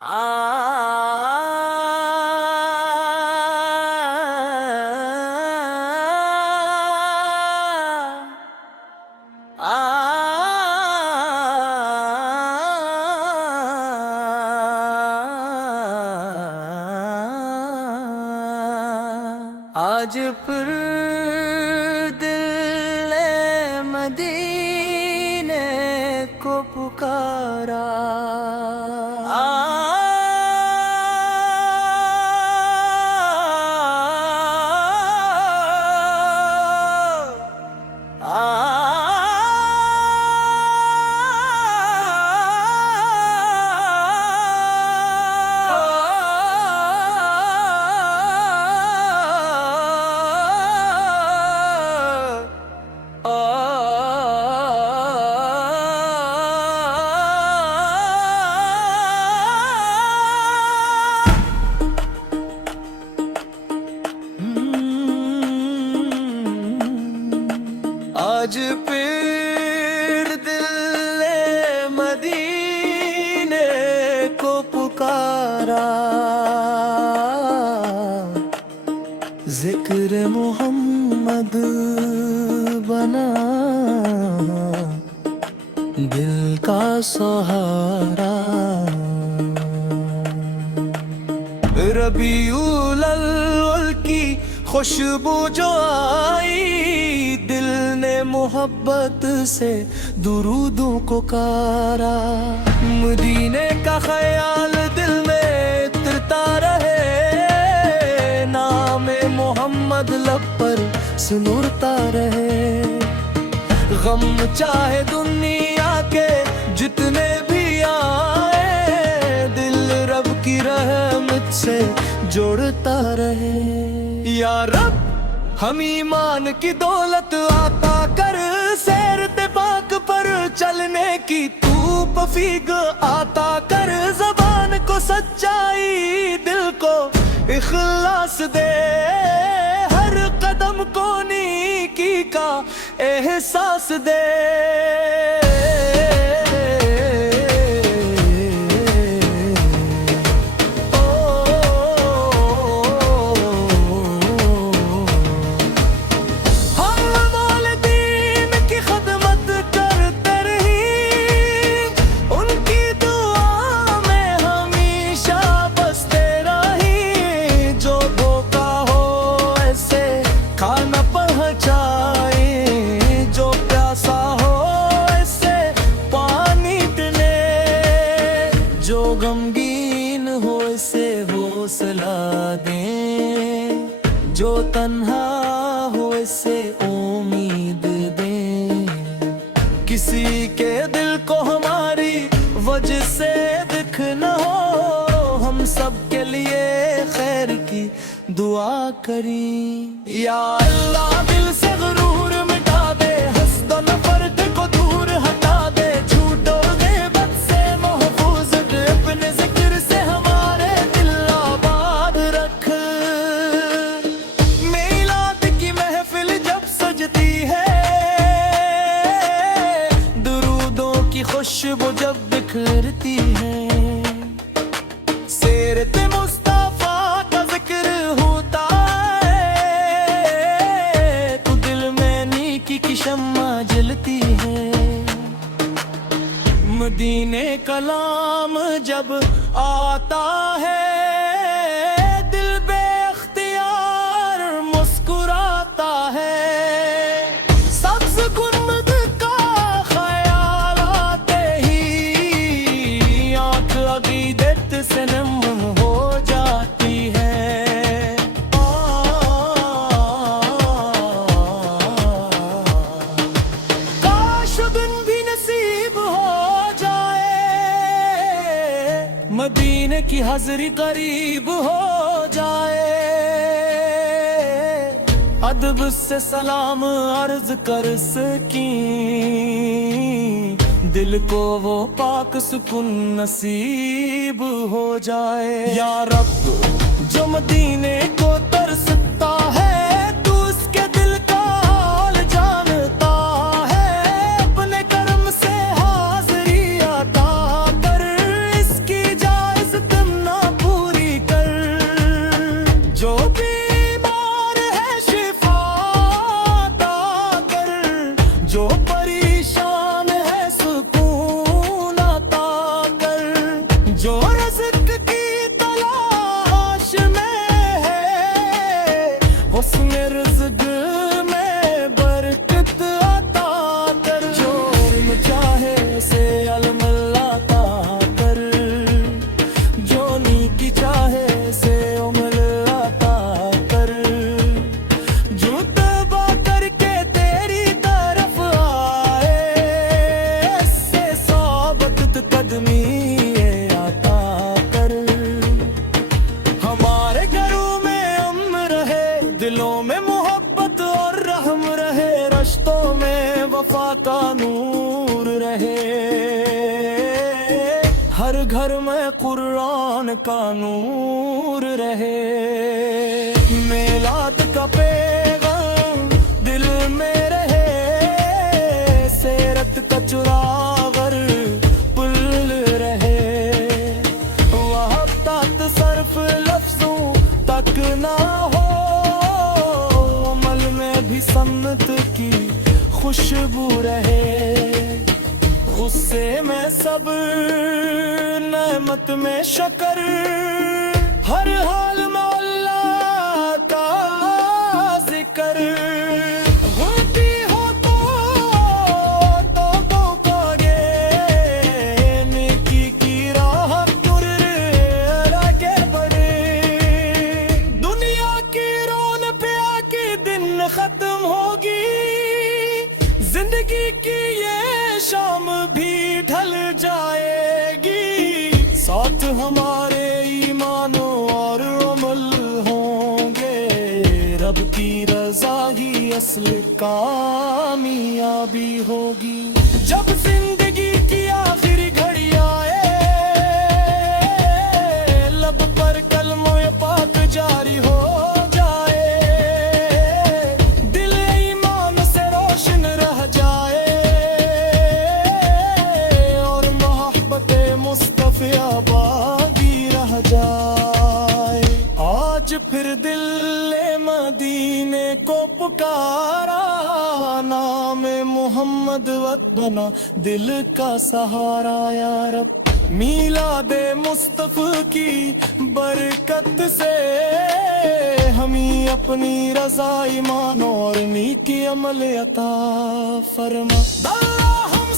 آج پر دل نے مدینے کو پکارا، آج پھر دل نے مدینے کو پکارا، ذکر محمد بنا دل کا سہارا۔ ربیع الاول کی خوشبو جو آئی، دل نے محبت سے درودوں کو کارا۔ مدینے کا خیال دل میں ترتا رہے، نام محمد لب پر سنورتا رہے۔ غم چاہے دنیا کے جتنے بھی آئے، دل رب کی رحمت سے جوڑتا رہے۔ یا رب ہم ایمان کی دولت عطا کر، سیرت پاک پر چلنے کی تو توفیق عطا کر۔ زبان کو سچائی، دل کو اخلاص دے، ہر قدم کو نیکی کا احساس دے۔ جو غمگین ہو اسے حوصلہ دیں، جو تنہا ہو اسے امید دیں۔ کسی کے دل کو ہماری وجہ سے دکھ نہ ہو، ہم سب کے لیے خیر کی دعا کریں۔ یا اللہ دل سے غرور مٹا دے، حسد و نفرت کو دور ہٹا دے، جھوٹ اور غیبت سے محفوظ اپنے ذکر سے ہمارے دل آباد رکھ۔ میلاد کی محفل جب سجتی ہے، درودوں کی خوشبو جب بکھرتی ہے، سیرت مصطفیٰ کا ذکر ہوتا ہے، تو دل میں نیکی کی شمع جلتی ہے۔ مدینے کلام جب آتا ہے، دل بے اختیار مسکراتا ہے۔ سبز گنبد کا خیال آتے ہی، آنکھ عقیدت سے نم ہو جاتی ہے۔ کاش دن بھی نصیب ہو جائے، مدینے کی حاضری قریب ہو جائے۔ ادب سے سلام عرض کر سکیں، دل کو وہ پاک سکون نصیب ہو جائے۔ یا رب جو مدینے کو ترستا ہے، تو اس کے دل کا حال جانتا ہے، اپنے کرم سے حاضری عطا کر، اس کی اجازت قرآن کا نور رہے، میلاد کا پیغام دل میں رہے، سیرت کا چراغر پل رہے، وحدت صرف لفظوں تک نہ ہو، عمل میں بھی سنت کی خوشبو رہے، غصے میں صبر نعمت میں شکر، ہر حال میں اللہ کا ذکر، غلطی ہو تو آگے، نیکی کی راہ پر آگے بڑھے، دنیا کی رون پہ آ کے دن ختم ہوگی، زندگی کی یہ شام بھی ڈھل جائے گی، ساتھ ہمارے ایمان اور عمل ہوں گے، رب کی رضا ہی اصل کامیابی ہوگی، جب زندگی کی آخری گھڑی آئے، لب پر کلمہ پاک جاری ہو جائے، دل ایمان سے روشن رہ جائے، مصطفی باقی رہ جائے، آج پھر دل مدینے کو پکارا، نام محمد وقت بنا دل کا سہارا، یا رب میلاد مصطفی کی برکت سے ہمیں اپنی رضا ایمان اور نیکی عمل عطا فرما، اللہ ہم